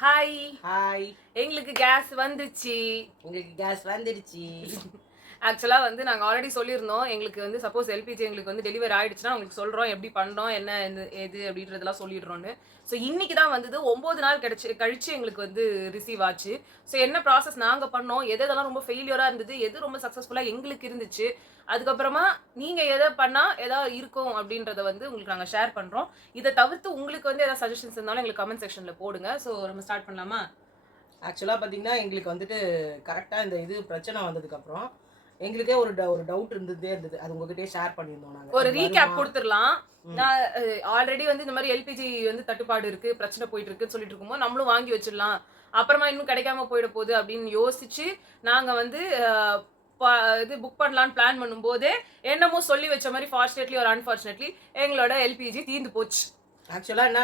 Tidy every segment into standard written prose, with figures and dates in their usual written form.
Hi. Hi. எங்களுக்கு case வந்துச்சு. உங்களுக்கு கேஸ் வந்துடுச்சு. ஆக்சுவலா வந்து நாங்க ஆல்ரெடி சொல்லியிருந்தோம். எங்களுக்கு வந்து சப்போஸ் எல்பிஜி எங்களுக்கு வந்து டெலிவரி ஆயிடுச்சுன்னா உங்களுக்கு சொல்றோம். எப்படி பண்ணோம், என்ன எது அப்படின்றதெல்லாம் சொல்லிடுறோம்னு. ஸோ இன்னைக்கு தான் வந்தது. 9 நாள் கழிச்சு எங்களுக்கு வந்து ரிசீவ் ஆச்சு. ஸோ என்ன ப்ராசஸ் நாங்க பண்ணோம், எதெல்லாம் ரொம்ப ஃபெயிலியரா இருந்தது, எது ரொம்ப சக்ஸஸ்ஃபுல்லா எங்களுக்கு இருந்துச்சு. அதுக்கப்புறமா நீங்க எதை பண்ணா ஏதாவது இருக்கும் அப்படின்றத வந்து உங்களுக்கு நாங்க ஷேர் பண்றோம். இதை தவிர்த்து உங்களுக்கு வந்து ஏதாவது சஜஷன்ஸ் இருந்தாலும் எங்களுக்கு கமெண்ட் செக்ஷன்ல போடுங்க. ஸோ நம்ம ஸ்டார்ட் பண்ணலாமா? ஆக்சுவலாக பார்த்தீங்கன்னா எங்களுக்கு வந்துட்டு கரெக்டாக இந்த இது பிரச்சனை வந்ததுக்கப்புறம் எங்களுக்கே ஒரு டவுட் இருந்துகிட்டே இருந்தது. அது உங்ககிட்டயே ஷேர் பண்ணியிருந்தோம் நாங்கள். ஒரு ரீகேப் கொடுத்துடலாம். நான் ஆல்ரெடி வந்து இந்த மாதிரி எல்பிஜி வந்து தட்டுப்பாடு இருக்கு, பிரச்சனை போயிட்டு இருக்குன்னு சொல்லிட்டு இருக்கும்போது நம்மளும் வாங்கி வச்சிடலாம், அப்புறமா இன்னும் கிடைக்காம போயிட போகுது அப்படின்னு யோசிச்சு நாங்க வந்து இது புக் பண்ணலான்னு பிளான் பண்ணும்போதே என்னமோ சொல்லி வச்ச மாதிரி ஃபார்ச்சுனேட்லி ஒரு அன்ஃபார்ச்சுனேட்லி எங்களோட எல்பிஜி தீர்ந்து போச்சு. ஆக்சுவலாக என்ன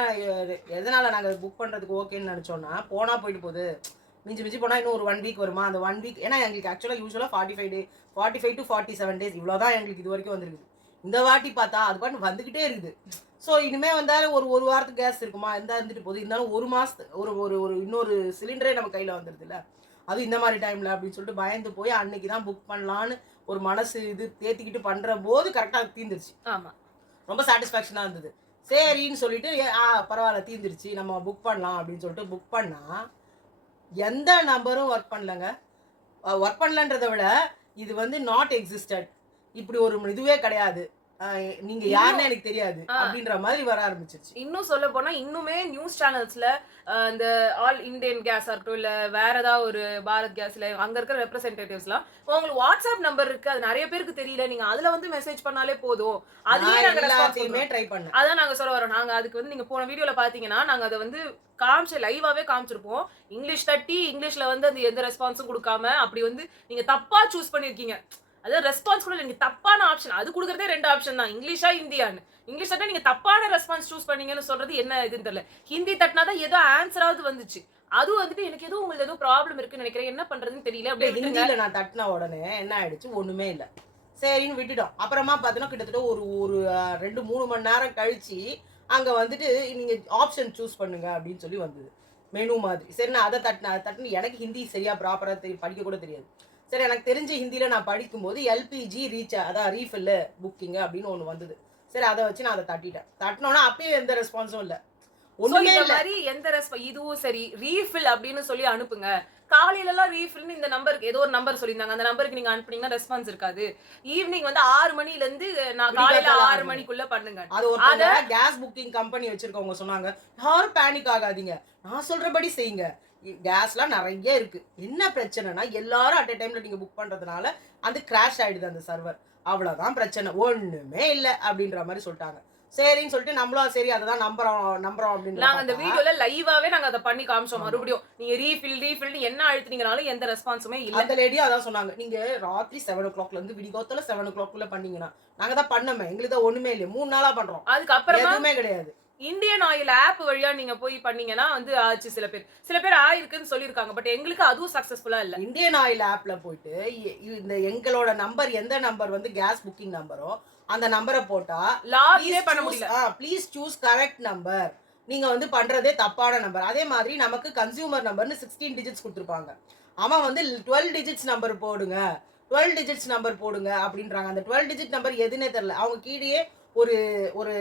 எதனால நாங்கள் புக் பண்ணுறதுக்கு ஓகேன்னு நினச்சோன்னா, போனால் போயிட்டு போகுது, மிஞ்சி போனால் இன்னும் ஒரு 1 வீக் வருமா, அந்த 1 வீக் ஏன்னா எங்களுக்கு ஆக்சுவலாக யூஸ்வலாக 45 to 47 days இவ்வளோ தான் எங்களுக்கு இது வரைக்கும் வந்துருக்குது. இந்த வாட்டி பார்த்தா அது பாட்டு வந்துக்கிட்டே இருக்குது. ஸோ இனிமேல் வந்தாலும் ஒரு வாரத்துக்கு கேஸ் இருக்குமா, இருந்தால் இருந்துட்டு போகுது. இருந்தாலும் ஒரு மாதத்துக்கு ஒரு இன்னொரு சிலிண்டரே நம்ம கையில் வந்துடுது இல்லை, அது இந்த மாதிரி டைமில் அப்படின்னு சொல்லிட்டு பயந்து போய் அன்னைக்கு தான் புக் பண்ணலான்னு ஒரு மனசு இது தேத்திக்கிட்டு பண்ணுற போது கரெக்டாக தீர்ந்துருச்சு. ஆமாம், ரொம்ப சாட்டிஸ்ஃபேக்ஷனாக இருந்தது. சரின்னு சொல்லிட்டு பரவாயில்ல தீர்ந்துருச்சு, நம்ம புக் பண்ணலாம் அப்படின்னு சொல்லிட்டு புக் பண்ணால் எந்த நம்பரும் ஒர்க் பண்ணலங்க. ஒர்க் பண்ணலன்றதை விட இது வந்து நாட் எக்ஸிஸ்டட், இப்படி ஒரு இதுவே கிடையாது, நீங்க யாருன்னு எனக்கு தெரியாது அப்படின்ற மாதிரி வர ஆரம்பிச்சிருச்சு. இன்னும் சொல்ல போனா இன்னுமே நியூஸ் சேனல்ஸ்ல இந்த ஆல் இந்தியன் கேஸா இருக்கட்டும் இல்ல வேற ஏதாவது ஒரு பாரத் கேஸ்ல அங்க இருக்கிற ரெப்ரசன்டேட்டிவ்ஸ்லாம் உங்களுக்கு வாட்ஸ்அப் நம்பர் இருக்கு, அது நிறைய பேருக்கு தெரியல, நீங்க அதுல வந்து மெசேஜ் பண்ணாலே போதும், அதுவே நாங்க எல்லாத்தையுமே ட்ரை பண்ணோம். அதான் நாங்க சொல்ல வரோம். நாங்க அதுக்கு வந்து நீங்க போன வீடியோல பாத்தீங்கன்னா நாங்க அதை வந்து லைவாவே காமிச்சிருப்போம். இங்கிலீஷ் தட்டி இங்கிலீஷ்ல வந்து அது எந்த ரெஸ்பான்ஸும் கொடுக்காம அப்படி வந்து நீங்க தப்பா சூஸ் பண்ணிருக்கீங்க. அதாவது ரெஸ்பான்ஸ் கூட நீங்க தப்பான ஆப்ஷன், அது கொடுக்கறதே 2 ஆப்ஷன் தான், இங்கிலீஷா இந்தியான்னு. இங்கிலீஷ் தட்டா நீங்க தப்பான ரெஸ்பான்ஸ் சூஸ் பண்ணீங்கன்னு சொல்றது என்ன இதுன்னு தெரியல. ஹிந்தி தட்டினாதான் ஏதோ ஆன்சராவது வந்துச்சு. அது வந்துட்டு எனக்கு ஏதோ உங்களுக்கு ஏதோ ப்ராப்ளம் இருக்குன்னு நினைக்கிறேன், என்ன பண்றதுன்னு தெரியல. அப்படியே ஹிந்தியில நான் தட்டின உடனே என்ன ஆயிடுச்சு, ஒண்ணுமே இல்லை, சரின்னு விட்டுட்டோம். அப்புறமா பார்த்தோன்னா கிட்டத்தட்ட ஒரு 2-3 மணி நேரம் கழிச்சு அங்க வந்துட்டு நீங்க ஆப்ஷன் சூஸ் பண்ணுங்க அப்படின்னு சொல்லி வந்தது, மெனு மாதிரி. சரி நான் அதை தட்டினு எனக்கு ஹிந்தி சரியா ப்ராப்பரா படிக்க கூட தெரியாது. சரி எனக்கு தெரிஞ்ச ஹிந்தியில நான் படிக்கும்போது எல்பிஜி அதான் ரீஃபில் புக்கிங் அப்படின்னு ஒன்று வந்தது. சரி அதை வச்சு நான் அதை தட்டினோன்னா அப்பயும் எந்த ரெஸ்பான்ஸும் இல்லை, ஒண்ணுமே இல்ல. எந்த இதுவும் சரி ரீஃபில் அப்படின்னு சொல்லி அனுப்புங்க. காலையில எல்லாம் ரீஃபில்னு இந்த நம்பருக்கு ஏதோ ஒரு நம்பர் சொல்லியிருந்தாங்க, அந்த நம்பருக்கு நீங்க அனுப்புனீங்கன்னா ரெஸ்பான்ஸ் இருக்காது. ஈவினிங் வந்து 6 மணில இருந்து காலையில 6 மணிக்குள்ள பண்ணுங்க. அது ஒரு கேஸ் புக்கிங் கம்பெனி வச்சிருக்கவங்க சொன்னாங்க, யாரும் பேனிக் ஆகாதீங்க, நான் சொல்றபடி செய்யுங்க, கேஸ்லாம் நிறைய இருக்கு. என்ன பிரச்சனைனா எல்லாரும் அட் டைம்ல நீங்க புக் பண்றதுனால அது கிராஷ் ஆயிடுது அந்த சர்வர், அவ்வளவுதான் பிரச்சனை, ஒண்ணுமே இல்லை அப்படின்ற மாதிரி சொல்லிட்டாங்க. சரின்னு சொல்லிட்டு நம்மளும் சரி அதை தான் நம்புறோம் அப்படின்னு நாங்க அந்த வீடியோல லைவாவே நாங்க அதை பண்ணி காமிச்சோம். மறுபடியும் நீங்க ரீஃபில் என்ன அழுத்துனீங்கனாலும் எந்த ரெஸ்பான்ஸுமே இல்ல. அந்த லேடியும் அதான் சொன்னாங்க, நீங்க ராத்திரி 7 o'clock இருந்து விடிகாத்தால 7 o'clock பண்ணீங்கன்னா நாங்க தான் பண்ணோமே, எங்களுக்கு தான் ஒண்ணுமே இல்லை, 3 நாளா பண்றோம், அதுக்கப்புறம் எதுவுமே கிடையாது. இந்தியன் ஆயில் ஆப் வழியா நீங்க போய் பண்ணீங்கன்னா வந்து ஆச்சு. சில பேர் ஆயிருக்குன்னு சொல்லியிருக்காங்க, பட் எங்களுக்கு அதுவும் சக்சஸ்ஃபுல்லா இல்ல. இந்தியன் ஆயில் ஆப்ல போயிட்டு இந்த எங்களோட நம்பர் எந்த நம்பர் வந்து கேஸ் புக்கிங் நம்பரோ அந்த நம்பரை போட்டா லாகினே பண்ண முடியல. ப்ளீஸ் சூஸ் கரெக்ட் நம்பர், நீங்க வந்து பண்றதே தப்பான நம்பர். அதே மாதிரி நமக்கு கன்சியூமர் நம்பர்னு 16 டிஜிட்ஸ் கொடுத்துருப்பாங்க, அவன் வந்து 12 டிஜிட்ஸ் நம்பர் போடுங்க, 12 டிஜிட்ஸ் நம்பர் போடுங்க அப்படின்றாங்க. அந்த 12 டிஜிட் நம்பர் எதுனே தெரியல. அவங்க கீழே ஒரு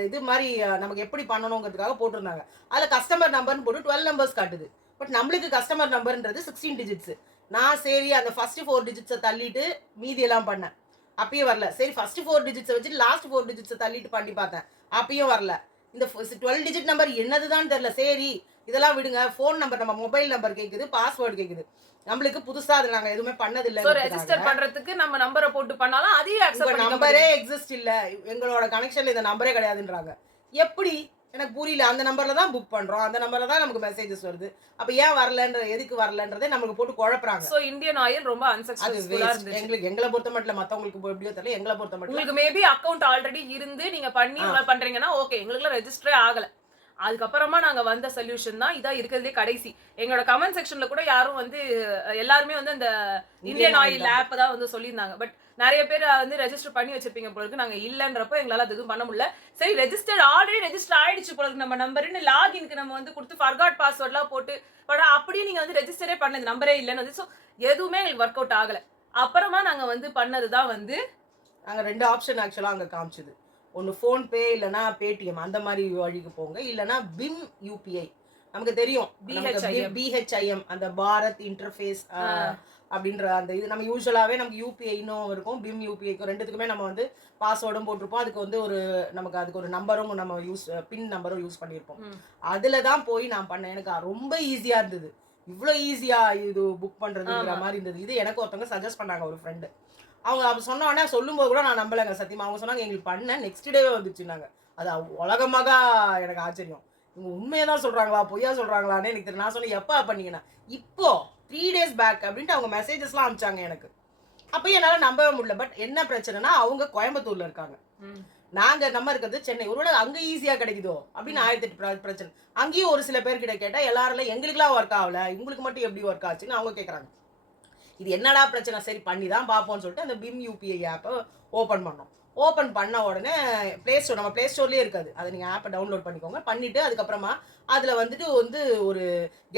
இது மாதிரி நமக்கு எப்படி பண்ணணுங்கிறதுக்காக போட்டிருந்தாங்க. அதில் கஸ்டமர் நம்பர்னு போட்டு 12 நம்பர்ஸ் காட்டுது, பட் நம்மளுக்கு கஸ்டமர் நம்பர்ன்றது 16 டிஜிட்ஸ். நான் சரி அந்த ஃபர்ஸ்ட் 4 டிஜிட்ஸை தள்ளிட்டு மீதியெல்லாம் பண்ணேன், அப்பயும் வரல. சரி ஃபர்ஸ்ட் 4 டிஜிட்ஸை வச்சு லாஸ்ட் 4 டிஜிட்ஸை தள்ளிட்டு பண்ணி பார்த்தேன், அப்பயும் வரல. இந்த 12 டிஜிட் நம்பர் என்னதுதான் தெரியல. சரி இதெல்லாம் விடுங்க, ஃபோன் நம்பர் நம்ம மொபைல் நம்பர் கேட்குது, பாஸ்வேர்டு கேட்குது, நம்மளுக்கு புதுசா அது நாங்க எதுவுமே பண்ணதில்லை. சோ ரெஜிஸ்டர் பண்றதுக்கு நம்ம நம்பரை போட்டு பண்ணாலும் அதையும் அக்செப்ட் பண்ணி நம்பரே எக்ஸிஸ்ட் இல்ல, எங்களோட கனெக்ஷன்ல இந்த நம்பரே கிடையாதுன்றாங்க. எப்படி எனக்கு புரியல. அந்த நம்பர்ல தான் புக் பண்றோம், அந்த நம்பர்ல தான் நமக்கு மெசேஜஸ் வருது, அப்ப ஏன் வரலன்ற எதுக்கு வரலன்றதே நமக்கு போட்டு குழப்பறாங்க. சோ இந்தியன் ஆயில் ரொம்ப அன்சக்சஸ்ஃபுல்லா இருந்துச்சு. எங்களை பொறுத்த மட்டும் மத்தவங்களுக்கு எப்படியோ தெரியல, எங்களை பொறுத்த மட்டும் உங்களுக்கு மேபி அக்கவுண்ட் ஆல்ரெடி இருந்து நீங்க பண்ணி பண்றீங்கன்னா ஓகே, எங்களுக்குலாம் ரெஜிஸ்டரே ஆகல. அதுக்கப்புறமா நாங்க வந்த சொல்யூஷன் தான் இதான் இருக்கிறதுலே கடைசி. எங்களோட கமெண்ட் செக்ஷன்ல கூட யாரும் வந்து எல்லாருமே வந்து அந்த இந்தியன் ஆயில் ஆப் தான் வந்து சொல்லியிருந்தாங்க. பட் நிறைய பேர் வந்து ரெஜிஸ்டர் பண்ணி வச்சிருப்பீங்க போல இருக்கு. நாங்க இல்லன்றப்போ எங்களால அது எதுவும் பண்ண முடியல. சரி ஆல்ரெடி ரெஜிஸ்டர் ஆயிடுச்சு போல இருக்கு நம்ம நம்பர்னு லாகின்க்கு நம்ம வந்து கொடுத்து ஃபர்காட் பாஸ்வேர்ட்லாம் போட்டு அப்படியே நீங்க வந்து ரெஜிஸ்டரே பண்ணது நம்பரே இல்லைன்னு வந்து ஸோ எதுவுமே எங்களுக்கு ஒர்க் அவுட் ஆகல. அப்புறமா நாங்க வந்து பண்ணதுதான் வந்து நாங்க 2 ஆப்ஷன் ஆக்சுவலா அங்க காமிச்சது. ஒன்னு ஃபோன்பே இல்லனா பேடிஎம் அந்த மாதிரி வழிக்கு போங்க, இல்லனா பிம் யூபிஐ. நமக்கு தெரியும் பிஹெச்ஐஎம் அந்த பாரத் இன்டர்ஃபேஸ் அப்படின்ற அந்த இது நம்ம யூஸ்வலாவே நமக்கு யூபிஐனும் இருக்கும், பிம் யூபிஐக்கும் ரெண்டுத்துக்குமே நம்ம வந்து பாஸ்வேர்டும் போட்டிருப்போம். அதுக்கு வந்து அதுக்கு ஒரு நம்பரும் நம்ம பின் நம்பரும் யூஸ் பண்ணியிருப்போம். அதுல தான் போய் நான் பண்ணேன். எனக்கு ரொம்ப ஈஸியா இருந்தது. இவ்வளோ ஈஸியா இது புக் பண்றதுங்கிற மாதிரி இருந்தது. இது எனக்கு ஒருத்தவங்க சஜஸ்ட் பண்ணாங்க, ஒரு ஃப்ரெண்டு. அவங்க அப்போ சொன்ன உடனே சொல்லும்போது கூட நான் நம்பலைங்க சத்தியமா. அவங்க சொன்னாங்க எங்களுக்கு பண்ண நெக்ஸ்ட் டேவே வந்துச்சுன்னாங்க. அது உலகமாக எனக்கு ஆச்சரியம். இவங்க உண்மையை தான் சொல்றாங்களா பொய்யா சொல்றாங்களான்னு எனக்கு தெரியும். நான் சொன்னேன் எப்போ பண்ணீங்கன்னா இப்போ 3 days பேக் அப்படின்ட்டு அவங்க மெசேஜஸ்லாம் அனுப்பிச்சாங்க எனக்கு. அப்போ என்னால் நம்பவே முடியல. பட் என்ன பிரச்சனைனா அவங்க கோயம்புத்தூர்ல இருக்காங்க, நாங்க நம்ம இருக்கிறது சென்னை. ஒருவேளை அங்க ஈஸியா கிடைக்குதோ அப்படின்னு 1008 பிரச்சனை. அங்கேயும் ஒரு சில பேர்கிட்ட கேட்டா எல்லாரும் எங்களுக்குலாம் ஒர்க் ஆகல, உங்களுக்கு மட்டும் எப்படி ஒர்க் ஆச்சுன்னு அவங்க கேட்குறாங்க. இது என்னடா பிரச்சனை, சரி பண்ணி தான் பார்ப்போம்னு சொல்லிட்டு அந்த பிம் யூபிஐ ஆப்பை ஓப்பன் பண்ணோம். ஓப்பன் பண்ண உடனே நம்ம ப்ளே ஸ்டோர்லேயே இருக்காது, அதை நீங்கள் ஆப்பை டவுன்லோட் பண்ணிக்கோங்க. பண்ணிவிட்டு அதுக்கப்புறமா அதில் வந்துட்டு ஒரு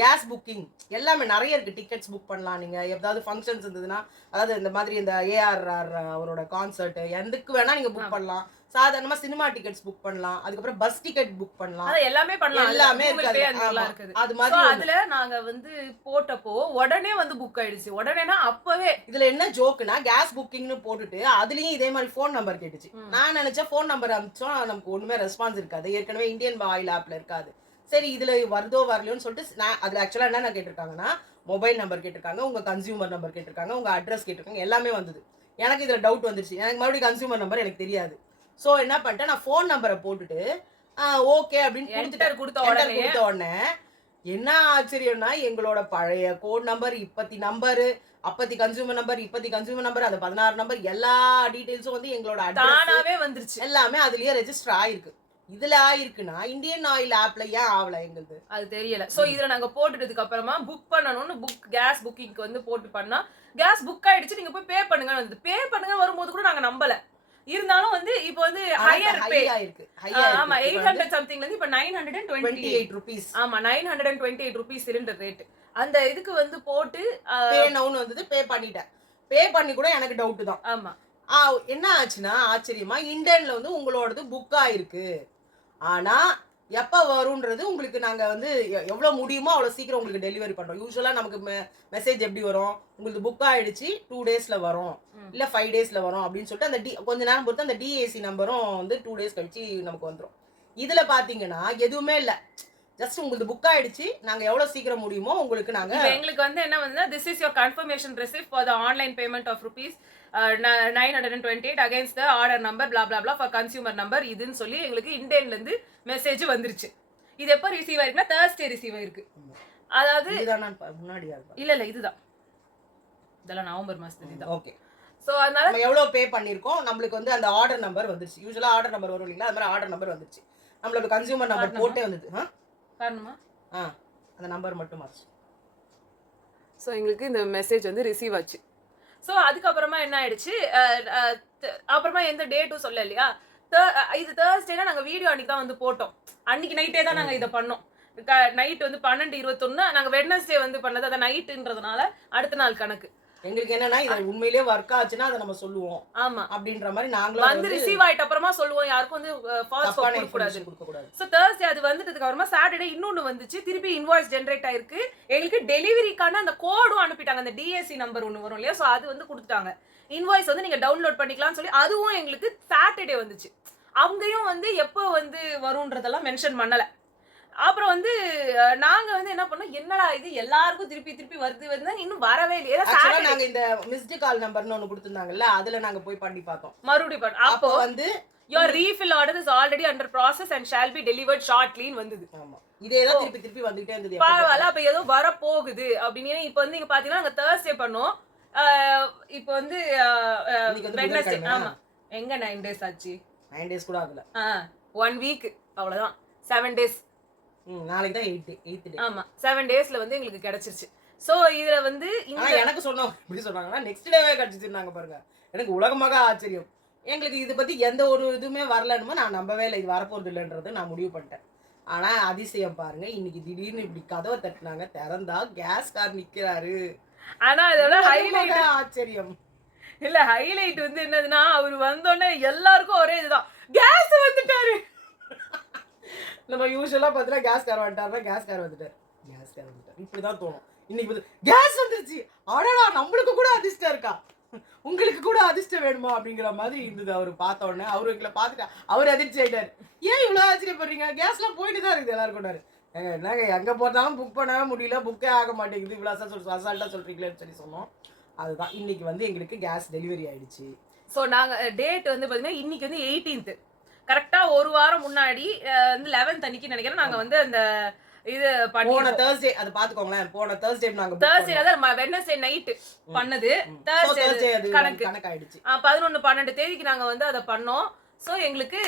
கேஸ் புக்கிங் எல்லாமே நிறைய இருக்குது. டிக்கெட்ஸ் புக் பண்ணலாம், நீங்கள் ஏதாவது ஃபங்க்ஷன்ஸ் இருந்ததுன்னா, அதாவது இந்த மாதிரி இந்த ஏஆர்ஆர் அவரோட கான்சர்ட் எதுக்கு வேணால் நீங்கள் புக் பண்ணலாம். சாதாரணமா சினிமா டிக்கெட்ஸ் புக் பண்ணலாம், அதுக்கப்புறம் பஸ் டிக்கெட் புக் பண்ணலாம், எல்லாமே பண்ணலாம். எல்லாமே இருக்குது. அது மாதிரி அதுல நாங்க வந்து போட்டப்போ உடனே வந்து புக் ஆயிடுச்சு. உடனேனா அப்பவே இதுல என்ன ஜோக்குனா கேஸ் புக்கிங்னு போட்டுட்டு அதுலயும் இதே மாதிரி ஃபோன் நம்பர் கேட்டுச்சு. நான் நினைச்சேன் ஃபோன் நம்பர் அனுப்பிச்சோம் நமக்கு ஒண்ணுமே ரெஸ்பான்ஸ் இருக்காது, ஏற்கனவே இந்தியன் ஆயில் ஆப்ல இருக்காது. சரி இதுல வருதோ வரலையோன்னு சொல்லிட்டு நான் அதுல ஆக்சுவலா என்ன கேட்டிருக்காங்கன்னா மொபைல் நம்பர் கேட்டிருக்காங்க, உங்க கன்சியூமர் நம்பர் கேட்டிருக்காங்க, உங்க அட்ரஸ் கேட்டிருக்காங்க, எல்லாமே வந்தது. எனக்கு இதுல டவுட் வந்துருச்சு. எனக்கு மறுபடியும் கன்சியூமர் நம்பர் எனக்கு தெரியாது. ஸோ என்ன பண்ணிட்டேன், நான் ஃபோன் நம்பரை போட்டுட்டு ஓகே அப்படின்னு கொடுத்த உடனே என்ன ஆச்சரியம்னா எங்களோட பழைய கோட் நம்பர், இப்பத்தி நம்பரு, அப்பத்தி கன்சூமர் நம்பர், அந்த 16 நம்பர் எல்லா டீடைல்ஸும் வந்து எங்களோட அட்ரஸாவே வந்துருச்சு. எல்லாமே அதுலயே ரெஜிஸ்டர் ஆயிருக்கு. இதுல ஆயிருக்குன்னா இந்தியன் ஆயில் ஆப்ல ஏன் ஆகல எங்களுக்கு அது தெரியல. சோ இதுல நாங்க போட்டுட்டதுக்கு அப்புறமா புக் பண்ணணும்னு கேஸ் புக்கிங்க்கு வந்து போட்டு பண்ணா கேஸ் புக் ஆயிடுச்சு, நீங்க போய் பே பண்ணுங்கன்னு வந்து பே பண்ணுங்க வரும்போது கூட நாங்க நம்பல. இருந்தாலும் வந்து இப்போ வந்து ஹையர் பே ஆயிருக்கு. ஆமா 800 சம்திங்ல இருந்து இப்போ 928 ரூபீஸ். ஆமா 928 ரூபீஸ் சிலிண்டர் ரேட். அந்த இதுக்கு வந்து போட்டு பே நவுன்னு வந்தது. பே பண்ணிட்டேன். பே பண்ணி கூட எனக்கு டவுட் தான். ஆமா என்ன ஆச்சுன்னா ஆச்சரியமா இந்தியன்ல வந்து உங்களோடது புக் ஆயிருக்கு, ஆனா எப்போ வரும்ன்றது உங்களுக்கு நாங்கள் வந்து எவ்வளோ முடியுமோ அவ்வளோ சீக்கிரம் உங்களுக்கு டெலிவரி பண்ணுறோம். யூஸ்வலாக நமக்கு மெசேஜ் எப்படி வரும், உங்களுக்கு புக் ஆகிடுச்சு 2 daysல வரும், இல்லை 5 daysல வரும் அப்படின்னு சொல்லிட்டு அந்த கொஞ்ச நேரம் பொறுத்து அந்த டிஏசி நம்பரும் வந்து 2 days கழிச்சு நமக்கு வந்துடும். இதில் பார்த்தீங்கன்னா எதுவுமே இல்லை, ஜஸ்ட் உங்களுக்கு புக் ஆயிடுச்சு, நாங்கள் எவ்வளோ சீக்கிரம் முடியுமோ உங்களுக்கு நாங்கள் எங்களுக்கு வந்து என்ன வந்து this is your confirmation receive for the online payment of rupees 928 against the order number blah blah blah for consumer number இதுன்னு சொல்லி எங்களுக்கு இந்தியன்ல இருந்து மெசேஜ் வந்துருச்சு. இது எப்போ ரிசீவ் ஆயிருக்குன்னா Thursday ரிசீவ் ஆயிருக்கு. அதாவது முன்னாடியா இல்ல இதுதான், இதெல்லாம் நவம்பர் மாசத்துல தான். ஓகே. சோ அதனால நம்ம எவ்வளவு பே பண்ணிருக்கோம், நம்மளுக்கு வந்து அந்த ஆர்டர் நம்பர் வந்துருச்சு. யூசுவலா ஆர்டர் நம்பர் வரும் இல்லைங்களா, அது மாதிரி ஆர்டர் நம்பர் வந்துருச்சு. நம்மளோட கன்சியூமர் நம்பர் போட்டே வந்தது. காரணமா அந்த நம்பர் மட்டும் மாச்சு. ஸோ எங்களுக்கு இந்த மெசேஜ் வந்து ரிசீவ் ஆச்சு. ஸோ அதுக்கப்புறமா என்ன ஆயிடுச்சு, அப்புறமா எந்த டேட்டும் சொல்ல இல்லையா. இது தேர்ஸ்டேனா நாங்கள் வீடியோ அன்னைக்கு தான் வந்து போட்டோம். அன்னைக்கு நைட்டே தான் நாங்கள் இதை பண்ணோம். நைட் வந்து 12:21 நாங்கள் வெட்னஸ்டே வந்து பண்ணது, அதை நைட்டுன்றதுனால அடுத்த நாள் கணக்கு. எங்களுக்கு என்னன்னா இது உண்மையிலேயே ஒர்க் ஆச்சுன்னா அதை நம்ம சொல்லுவோம். ஆமா அப்படின்ற மாதிரி நாங்களும் வந்து ரிசீவ் ஆயிட்ட அப்புறமா சொல்லுவோம், யாருக்கும் வந்து ஃபால்ஸ் கொடுக்க கூடாது. சோ Thursday அது வந்துட்டதுக்கு அப்புறமா Saturday இன்னொன்னு வந்துச்சு, திருப்பி இன்வாய்ஸ் ஜெனரேட் ஆயிருக்கு. எங்களுக்கு டெலிவரிக்கான அந்த கோடும் அனுப்பிட்டாங்க, அந்த டிஏசி நம்பர் ஒன்று வரும் இல்லையா, ஸோ அது வந்து கொடுத்துட்டாங்க. இன்வாய்ஸ் வந்து நீங்க டவுன்லோட் பண்ணிக்கலாம்னு சொல்லி அதுவும் எங்களுக்கு Saturday வந்துச்சு. அவங்கயும் வந்து எப்போ வந்து வரும்ன்றதெல்லாம் மென்ஷன் பண்ணல. அப்புறம் வந்து நாங்க வந்து என்ன பண்ணோம், என்னடா இது எல்லாருக்கும் திருப்பி வருது இன்னும் வரவே இல்லையே. நாங்க இந்த மிஸ்டு கால் நம்பர்னு ஒன்னு கொடுத்திருந்தாங்கல்ல, அதுல நாங்க போய் பண்ணி பார்த்தோம். மறுபடியும் அப்போ வந்து your refill order is already under process and shall be delivered shortly வந்தது. ஆமா இதேதான் திருப்பி வந்துட்டே இருந்தது. பரவாயில்ல, அப்ப ஏதோ வர போகுது அப்படின்னு. இப்போ வந்து நீங்க பாத்தீங்கன்னா நாங்க Thursday பண்ணோம், இப்போ வந்து Wednesday. ஆமா எங்க 9 days ஆச்சு, 9 days கூட ஆகல, 1 week அவ்வளவுதான், 7 days நாளைக்கு தான் 8th டே. ஆமா 7 டேஸ்ல வந்து எங்களுக்கு கிடைச்சிருச்சு. சோ இதுல வந்து ஆனா எனக்கு சொன்னோம் எப்படி சொன்னாங்கன்னா நெக்ஸ்ட் டேவே கிடைச்சிருந்தாங்க பாருங்க. எனக்கு உலகமாக ஆச்சரியம். எங்களுக்கு இது பத்தி எந்த ஒரு இதுவுமே வரலன்னு நான் நம்பவே இல்லை. இது வரப்போறது இல்லைன்றது நான் முடிவு பண்ணிட்டேன். ஆனா அதிசயம் பாருங்க, இன்னைக்கு திடீர்னு இப்படி கதவை தட்டினாங்க, திறந்தா கேஸ் கார் நிக்கிறாரு. ஆனா இதோட உலகமாக ஹைலைட் ஆச்சரியம். இல்ல ஹைலைட் வந்து என்னதுன்னா அவர் வந்தோடனே எல்லாருக்கும் ஒரே இதுதான், கேஸ் வந்துட்டாரு. நம்ம யூஸ்வலா பார்த்தீங்கன்னா கேஸ் கார் வந்துட்டாருன்னா கேஸ் கார் வந்துட்டார், கேஸ் கார் வந்துட்டார் இப்படிதான் தோணும். இன்னைக்கு வந்து கேஸ் வந்துருச்சு, அடடா நம்மளுக்கு கூட அதிர்ஷ்டம் இருக்கா, உங்களுக்கு கூட அதிர்ஷ்டம் வேணுமா அப்படிங்கிற மாதிரி இருந்தது. அவர் பார்த்த உடனே அவரு எங்களை பார்த்துட்டா அவர் அதிர்ச்சி ஆயிட்டாரு. ஏன் இவ்வளவு ஆச்சரியப்படுறீங்க, கேஸ்லாம் போயிட்டு தான் இருக்குது எல்லாரும் கொண்டாரு. என்னங்க எங்க போட்டாலும் புக் பண்ணவே முடியல, புக்கே ஆக மாட்டேங்குது, இவ்வளோ அசால்ட்டா சொல்றீங்களேன்னு சொல்லி சொன்னோம். அதுதான் இன்னைக்கு வந்து எங்களுக்கு கேஸ் டெலிவரி ஆயிடுச்சு. ஸோ நாங்கள் டேட் வந்து பார்த்தீங்கன்னா இன்னைக்கு வந்து 18th, கரெக்டாக ஒரு வாரம் முன்னாடி வந்து 11th அன்னைக்கு நினைக்கிறேன் நாங்கள் வந்து அந்த இது போன Thursday அது பாத்துக்கோங்களேன், போன Thursday நாங்க Thursday அதாவது Wednesday நைட் பண்ணது, Thursday அது கணக்கு கணக்காயிடுச்சு. 11-12 தேதிக்கு நாங்கள் வந்து அதை பண்ணோம். ஸோ எங்களுக்கு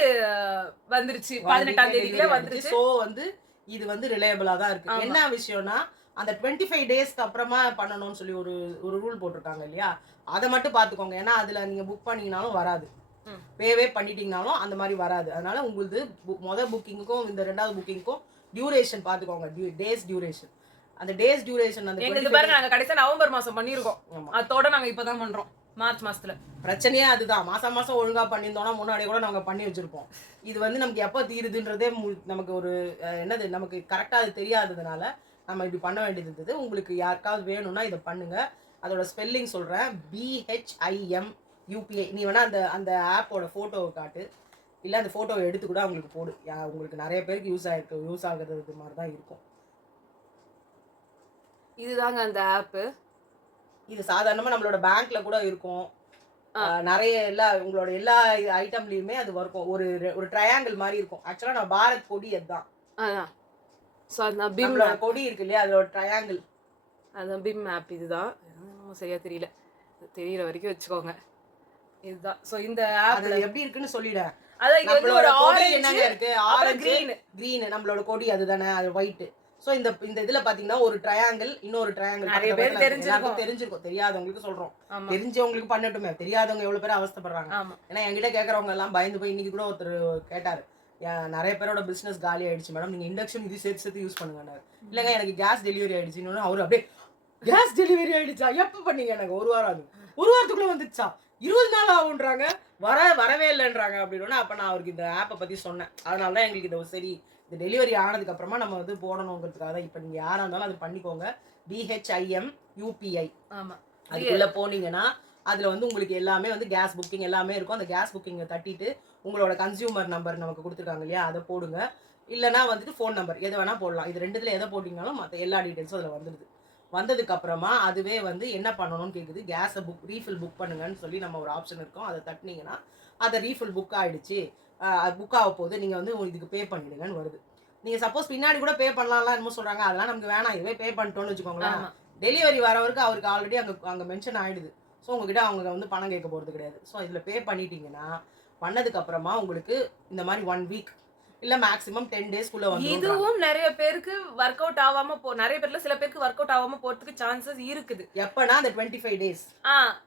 வந்துருச்சு 18ஆம் தேதிக்குள்ள வந்துருச்சு. ஸோ வந்து இது வந்து ரிலையபிளா தான் இருக்கு. என்ன விஷயம்னா அந்த 25 டேஸ்க்கு அப்புறமா பண்ணணும்னு சொல்லி ஒரு ரூல் போட்டிருக்காங்க இல்லையா, அதை மட்டும் பார்த்துக்கோங்க. ஏன்னா அதுல நீங்க புக் பண்ணீங்கனாலும் வராது, பேவே பண்ணிட்டீங்கனாலும் அந்த மாதிரி வராது. அதனால உங்களுக்கு மொதல் புக்கிங்க்கும் இந்த ரெண்டாவது புக்கிங்க்கும் டியூரேஷன் பார்த்துக்கோங்க, டேஸ் டியூரேஷன். அந்த டேஸ் டியூரேஷன் அந்த எங்களுக்கு பாருங்க நாங்க கடைசியா நவம்பர் மாசம் பண்ணிருக்கோம், அதோட நாங்க இப்பதான் பண்றோம் மார்ச் மாசத்துல. பிரச்சனையே அதுதான், மாசம் ஒழுங்கா பண்ணியிருந்தோம்னா முன்னாடியே கூட நாங்க பண்ணி வச்சிருப்போம். இது வந்து நமக்கு எப்போ தீருதுன்றதே நமக்கு ஒரு என்னது நமக்கு கரெக்டா அது தெரியாததுனால நம்ம இப்படி பண்ண வேண்டியது இருந்தது. உங்களுக்கு யாருக்காவது வேணும்னா இதை பண்ணுங்க. அதோட ஸ்பெல்லிங் சொல்றேன், BHIMUPI. நீ வேணா அந்த ஆப்போட போட்டோவை காட்டு, இல்லை அந்த ஃபோட்டோவை எடுத்து கூட அவங்களுக்கு போடு. உங்களுக்கு நிறைய பேருக்கு யூஸ் ஆகுறது மாதிரி தான் இருக்கும். இதுதாங்க அந்த ஆப்பு. இது சாதாரணமாக நம்மளோட பேங்க்ல கூட இருக்கும். நிறைய உங்களோட எல்லா ஐட்டம்லையுமே அது இருக்கும். ஒரு ட்ரையாங்கிள் மாதிரி இருக்கும். ஆக்சுவலாக நான் பாரத் கொடி அதுதான். ஸோ அதுதான் பிம் கொடி இருக்கு இல்லையா, அதோட ட்ரையாங்கிள், அதுதான் பிம் ஆப். இதுதான் சரியா தெரியல, தெரியற வரைக்கும் வச்சுக்கோங்க. இதுதான். ஸோ இந்த ஆப் எப்படி இருக்குன்னு சொல்லிடுறேன். அதான் இங்க வந்து ஒரு ஆரஞ்சு என்னங்க இருக்கு, ஆரஞ்சு கிரீன் நம்மளோட கொடி அதுதானே, அது ஒயிட். சோ இந்த இதுல பாத்தீங்கன்னா ஒரு ட்ரையாங்கிள், இன்னொரு ட்ரையாங்கிள். நிறைய பேர் தெரிஞ்சிருக்கும், தெரியாதவங்களுக்கு சொல்றோம், தெரிஞ்சவங்களுக்கு பண்ணட்டுமே. தெரியாதவங்க எவ்வளவு பேர் அவஸ்தைப்படுறாங்க. ஏன்னா என்கிட்ட கேட்கறவங்க எல்லாம் பயந்து போய் இன்னைக்கு கூட ஒருத்தர் கேட்டாரு, நிறைய பேரோட பிசினஸ் காலி ஆயிடுச்சு மேடம், நீங்க இண்டக்ஷன் இது சேர்த்து யூஸ் பண்ணுங்க. இல்லைங்க எனக்கு கேஸ் டெலிவரி ஆயிடுச்சுன்னு அவரு அப்படியே, கேஸ் டெலிவரி ஆயிடுச்சா, எப்ப பண்ணீங்க? எனக்கு ஒரு வாரம் ஆகுது. ஒரு வாரத்துக்குள்ள வந்துச்சா, 20 நாள் ஆகுன்றாங்க, வரவே இல்லைன்றாங்க அப்படின்னு. அப்ப நான் அவருக்கு இந்த ஆப்பை பத்தி சொன்னேன். அதனாலதான் எங்களுக்கு இது சரி, இந்த டெலிவரி ஆனதுக்கு அப்புறமா நம்ம வந்து போடணுங்கிறதுக்காக தான். இப்ப நீங்க யாரா இருந்தாலும் அது பண்ணிக்கோங்க, BHIMUPI. ஆமா, அதுக்குள்ள போனீங்கன்னா அதுல வந்து உங்களுக்கு எல்லாமே வந்து கேஸ் புக்கிங் எல்லாமே இருக்கும். அந்த கேஸ் புக்கிங்கை தட்டிட்டு உங்களோட கன்சியூமர் நம்பர் நமக்கு கொடுத்துருக்காங்க இல்லையா, அதை போடுங்க. இல்லைன்னா வந்துட்டு ஃபோன் நம்பர் எதை வேணா போடலாம். இது ரெண்டுத்துல எதை போட்டிங்கனாலும் மற்ற எல்லா டீட்டெயில்ஸும் அதில் வந்துடுது. வந்ததுக்கு அப்புறமா அதுவே வந்து என்ன பண்ணணும்னு கேட்குது, கேஸை ரீஃபில் புக் பண்ணுங்கன்னு சொல்லி நம்ம ஒரு ஆப்ஷன் இருக்கும். அதை தட்டினீங்கன்னா அதை ரீஃபில் புக் ஆகிடுச்சு, புக் ஆக போகுது, நீங்கள் வந்து இதுக்கு பே பண்ணிடுங்கன்னு வருது. நீங்கள் சப்போஸ் பின்னாடி கூட பே பண்ணலாம்லாம் என்னமோ சொல்கிறாங்க, அதெல்லாம் நமக்கு வேணாம், இதுவே பே பண்ணிட்டோன்னு வச்சுக்கோங்களேன். டெலிவரி வரவருக்கு அவருக்கு ஆல்ரெடி அங்கே மென்ஷன் ஆகிடுது. ஸோ உங்ககிட்ட அவங்க வந்து பணம் கேட்க போகிறது கிடையாது. ஸோ இதில் பே பண்ணிட்டீங்கன்னா பண்ணதுக்கு அப்புறமா உங்களுக்கு இந்த மாதிரி 1 வீக் இல்ல மேக்ஸிமம் 10 டேஸ்க்குள்ள வந்து. இதுவும் நிறைய பேருக்கு ஒர்க் அவுட் ஆகாம நிறைய பேர்ல சில பேருக்கு ஒர்க் அவுட் ஆகாம போறதுக்கு சான்சஸ் இருக்குது. எப்பனா அந்த 25 டேஸ்.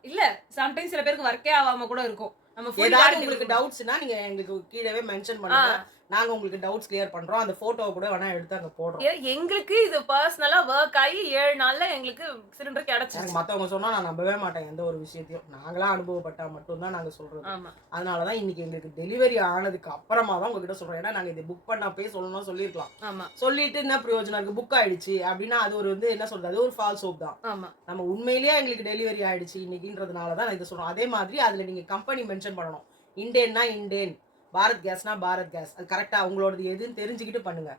இல்ல சம்டைம்ஸ் சில பேருக்கு ஒர்க்கே ஆகாம கூட இருக்கும். நம்ம ஏதாவது உங்களுக்கு டவுட்ஸ்னா நீங்க எங்களுக்கு கீழவே மென்ஷன் பண்ணுங்க, நாங்க உங்களுக்கு டவுட்ஸ் கிளியர் பண்றோம். அந்த போட்டோவை கூட வேணா எடுத்து அங்க போடுறோம். எங்களுக்கு இது பர்சனலா வர்க் ஆகி 7 நாள்ல எங்களுக்கு சிலிண்டர் கிடைச்சிருச்சு. மத்தவங்க சொன்னா நான் நம்பவே மாட்டேன் எந்த ஒரு விஷயத்தையும், நாங்களா அனுபவப்பட்டா மட்டும் தான் நாங்க சொல்றோம். அதனாலதான் இன்னைக்கு எங்களுக்கு டெலிவரி ஆனதுக்கு அப்புறமா தான் உங்ககிட்ட சொல்றோம். ஏன்னா நாங்க இதை புக் பண்ணப்பே சொல்லணும் சொல்லிருக்கலாம், சொல்லிட்டு என்ன பிரயோஜனம் இருக்கு, புக் ஆயிடுச்சு அப்படின்னா அது ஒரு வந்து என்ன சொல்றது, அது ஒரு ஃபால்ஸ் ஹோப் தான். நம்ம உண்மையிலேயே எங்களுக்கு டெலிவரி ஆயிடுச்சு இன்னைக்குன்றதுனாலதான் இதை சொல்றோம். அதே மாதிரி அதுல நீங்க கம்பெனி மென்ஷன் பண்ணணும். இண்டேன்னா இண்டேன், பாரத் கேஸ்னா பாரத் கேஸ், அது கரெக்டா உங்களோடது எதுன்னு தெரிஞ்சுக்கிட்டு பண்ணுங்க.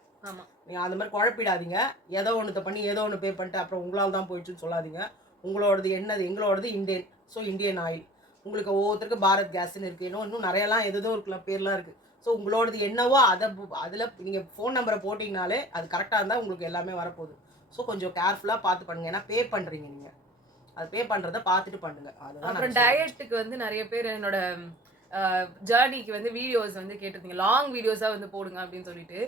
நீங்க அந்த மாதிரி குழப்பிடாதீங்க. ஏதோ ஒன்று பண்ணி ஏதோ ஒன்று பே பண்ணிட்டு அப்புறம் உங்களால் தான் போயிடுச்சுன்னு சொல்லாதீங்க. உங்களோடது என்னது, எங்களோடது இண்டேன். ஸோ இந்தியன் ஆயில். உங்களுக்கு ஒவ்வொருத்தருக்கு பாரத் கேஸ்ன்னு இருக்கு, இன்னும் நிறையலாம் ஏதோ ஒரு பேர்லாம் இருக்கு. ஸோ உங்களோடது என்னவோ அதில் நீங்கள் ஃபோன் நம்பரை போட்டிங்கனாலே அது கரெக்டாக இருந்தால் உங்களுக்கு எல்லாமே வரப்போகுது. ஸோ கொஞ்சம் கேர்ஃபுல்லாக பார்த்து பண்ணுங்க. ஏன்னா பே பண்ணுறீங்க, நீங்கள் அது பே பண்ணுறதை பார்த்துட்டு பண்ணுங்க. அதுதான். அப்புறம் டயட்டுக்கு வந்து நிறைய பேர் என்னோட ஜேர்னிக்கு வந்து வீடியோஸ் வந்து கேட்டிருந்தீங்க, லாங் வீடியோஸாக வந்து போடுங்க அப்படின்னு சொல்லிட்டு.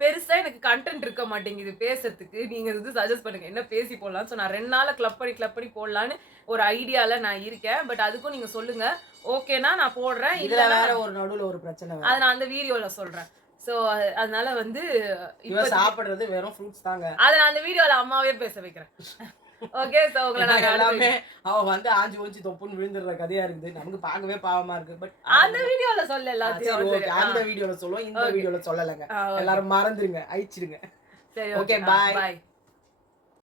பெருசா எனக்கு கண்டென்ட் இருக்க மாட்டேங்குது பேசுறதுக்கு. நீங்க வந்து சஜஸ்ட் பண்ணுங்க. என்ன பேசி போடலாம். சோ நான் 2 நாள்ல கிளப் பண்ணி போடலான்னு ஒரு ஐடியால நான் இருக்கேன். பட் அதுக்கும் நீங்க சொல்லுங்க. ஓகேனா நான் போடுறேன். இதுல இல்லன்னா வேற ஒரு நடுவுல ஒரு பிரச்சனை அத நான் அந்த வீடியோல சொல்றேன். சோ அதனால வந்து இவ சாப்பிடுறது வெறும் ஃப்ரூட்ஸ் தாங்க. அத நான் அந்த வீடியோல அம்மாவே பேச வைக்கிறேன். ஓகே. சோ உங்கள நாங்க எல்லாமே அவ வந்து ஆஞ்சு ஊஞ்சி தொப்புன்னு விழுந்துடுற கதையா இருக்குது. நமக்கு பார்க்கவே பாவமா இருக்கு. பட் அந்த வீடியோல சொல்ல எல்லாத்தையும். ஓகே, அந்த வீடியோல சொல்லுவோம். இந்த வீடியோல சொல்லலங்க. எல்லாரும் மறந்துருங்க, அழிச்சிடுங்க. சரி ஓகே, ஓகே. பாய். பாய்.